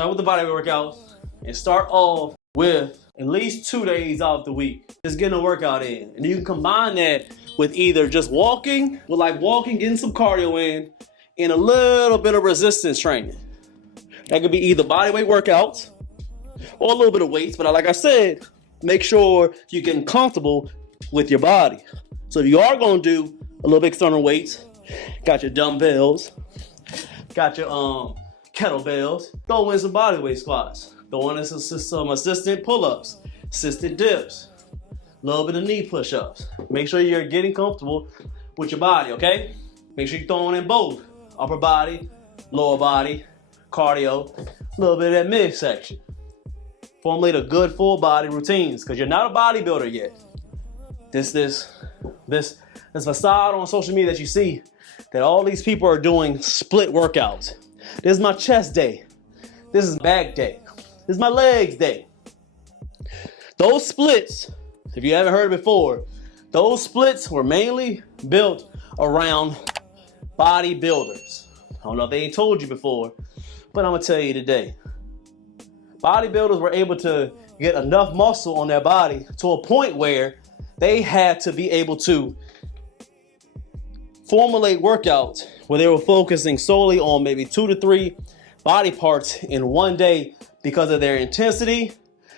Start with the body workouts and start off with at least 2 days out of the week. Just getting a workout in. And you can combine that with either just walking, getting some cardio in, and a little bit of resistance training. That could be either bodyweight workouts or a little bit of weights, but like I said, make sure you're getting comfortable with your body. So if you are going to do a little bit external weights, got your dumbbells, got your kettlebells, throw in some bodyweight squats, throw in some assisted pull-ups, assisted dips, a little bit of knee push-ups. Make sure you're getting comfortable with your body, okay? Make sure you're throwing in both upper body, lower body, cardio, a little bit of that midsection. Formulate a good full body routines because you're not a bodybuilder yet. This facade on social media that you see that all these people are doing split workouts. This is my chest day. This is back day. This is my legs day. Those splits, if you haven't heard it before, those splits were mainly built around bodybuilders. I don't know if they ain't told you before, but I'm gonna tell you today. Bodybuilders were able to get enough muscle on their body to a point where they had to be able to formulate workouts where they were focusing solely on maybe 2 to 3 body parts in one day because of their intensity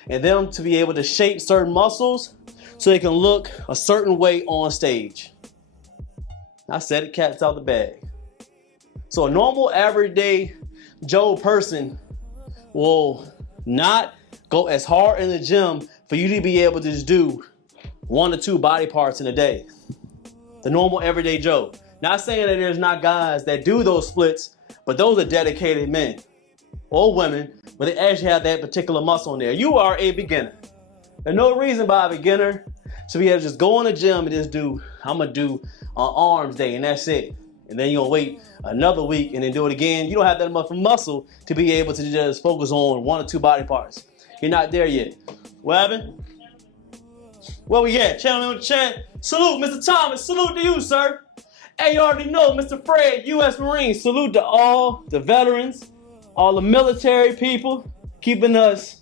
and them to be able to shape certain muscles so they can look a certain way on stage. I said it, cat's out the bag. So a normal everyday Joe person will not go as hard in the gym for you to be able to just do 1 to 2 body parts in a day. The normal everyday Joe. Not saying that there's not guys that do those splits, but those are dedicated men or women, but they actually have that particular muscle in there. You are a beginner. There's no reason by a beginner to be able to just go in the gym and just do, I'm gonna do arms day and that's it. And then you're gonna wait another week and then do it again. You don't have that much muscle to be able to just focus on 1 or 2 body parts. You're not there yet. What happened? Where we at? Channel in the chat. Salute, Mr. Thomas. Salute to you, sir. Hey, you already know, Mr. Fred, U.S. Marines. Salute to all the veterans, all the military people, keeping us,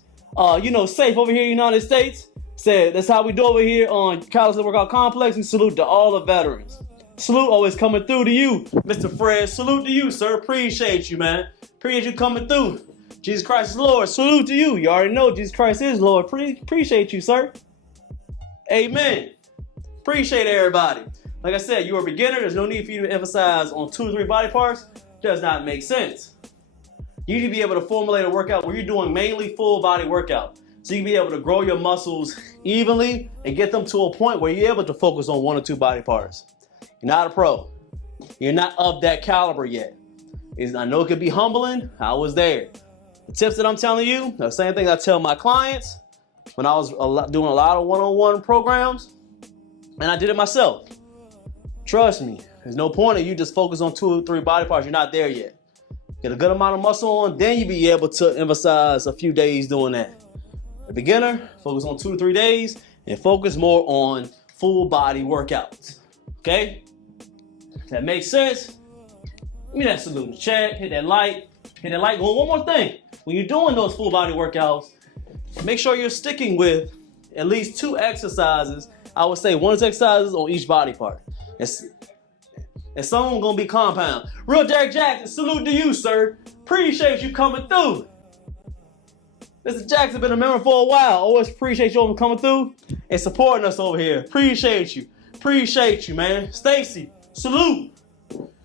safe over here in the United States. Said that's how we do over here on Calisthenics Workout Complex. We salute to all the veterans. Salute always coming through to you, Mr. Fred. Salute to you, sir. Appreciate you, man. Appreciate you coming through. Jesus Christ is Lord. Salute to you. You already know Jesus Christ is Lord. Appreciate you, sir. Amen. Appreciate everybody. Like I said, you're a beginner. There's no need for you to emphasize on 2 or 3 body parts. Does not make sense. You need to be able to formulate a workout where you're doing mainly full body workout. So you can be able to grow your muscles evenly and get them to a point where you're able to focus on 1 or 2 body parts. You're not a pro. You're not of that caliber yet. I know it could be humbling. I was there. The tips that I'm telling you, the same thing I tell my clients when I was doing a lot of one-on-one programs, and I did it myself. Trust me, there's no point in you just focus on 2 or 3 body parts. You're not there yet. Get a good amount of muscle on, then you be able to emphasize a few days doing that. A beginner, focus on 2 to 3 days and focus more on full body workouts. Okay? That makes sense? Give me that salute in the chat. Hit that like. Well, one more thing. When you're doing those full body workouts, make sure you're sticking with at least 2 exercises. I would say 1 exercises on each body part. And some of them gonna be compound. Real Derek Jackson, salute to you, sir. Appreciate you coming through. Mr. Jackson been a member for a while. Always appreciate you coming through and supporting us over here. Appreciate you. Appreciate you, man. Stacy, salute.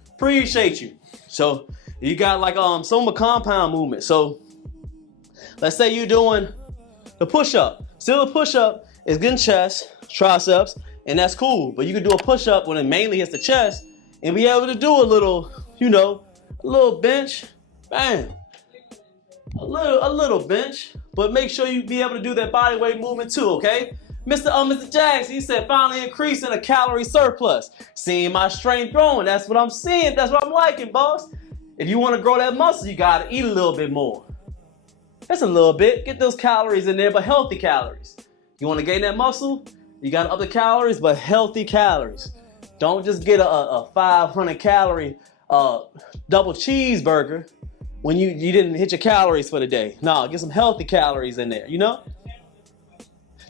Appreciate you. So you got like some of the compound movement. So let's say you're doing the push-up. Still a push-up is getting chest, triceps, and that's cool. But you can do a push-up when it mainly hits the chest and be able to do a little, a little bench. Bam. A little bench. But make sure you be able to do that body weight movement too, okay? Mr. Jackson, he said finally increasing a calorie surplus. Seeing my strength growing. That's what I'm seeing. That's what I'm liking, boss. If you want to grow that muscle, you got to eat a little bit more. That's a little bit. Get those calories in there, but healthy calories. You want to gain that muscle? You got to up the calories, but healthy calories. Don't just get a 500 calorie double cheeseburger when you didn't hit your calories for the day. No, get some healthy calories in there, you know?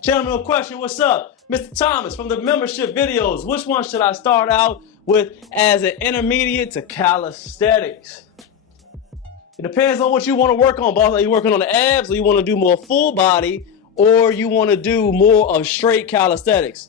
Gentleman, question, what's up? Mr. Thomas from the membership videos, which one should I start out with as an intermediate to calisthenics? It depends on what you want to work on, boss. Are you working on the abs, or you want to do more full body, or you want to do more of straight calisthenics?